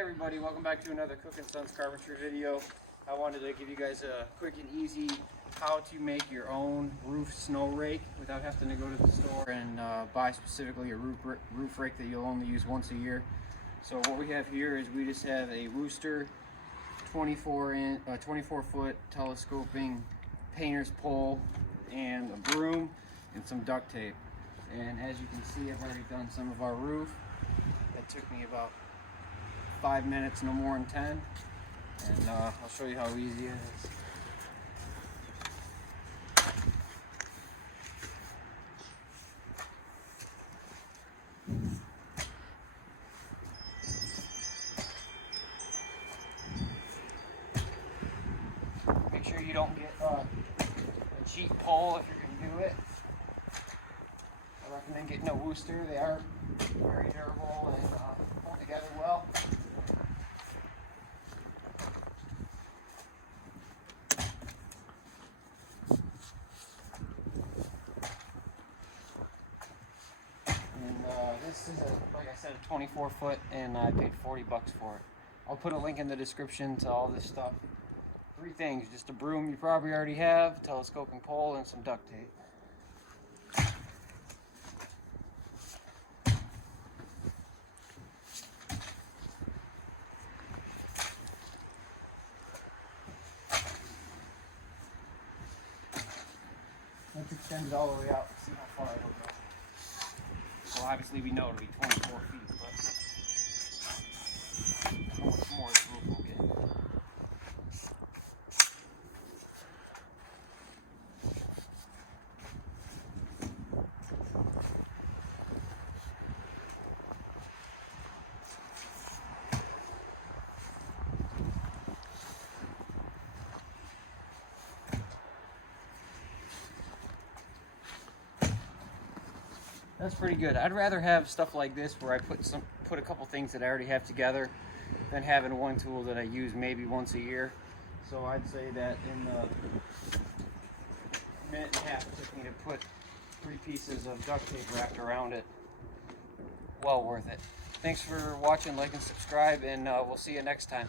everybody, welcome back to another Cook & Sons Carpentry video. I wanted to give you guys a quick and easy how to make your own roof snow rake without having to go to the store and buy specifically a roof rake that you'll only use once a year. So what we have here is we just have a rooster, 24-foot telescoping painter's pole, and a broom and some duct tape. And as you can see, I've already done some of our roof. That took me about 5 minutes, no more than 10. And I'll show you how easy it is. Make sure you don't get a cheap pole if you're going to do it. I recommend getting a Worcester. They are very durable and hold together well. And this is, like I said, a 24-foot, and I paid 40 bucks for it. I'll put a link in the description to all this stuff. 3 things: just a broom you probably already have, a telescoping pole, and some duct tape. Let's extend it all the way out and see how far it'll go. So obviously we know it'll be 24 feet, but how much more the roof will get. That's pretty good. I'd rather have stuff like this where I put a couple things that I already have together than having one tool that I use maybe once a year. So I'd say that in the minute and a half it took me to put 3 pieces of duct tape wrapped around it. Well worth it. Thanks for watching, like and subscribe, and we'll see you next time.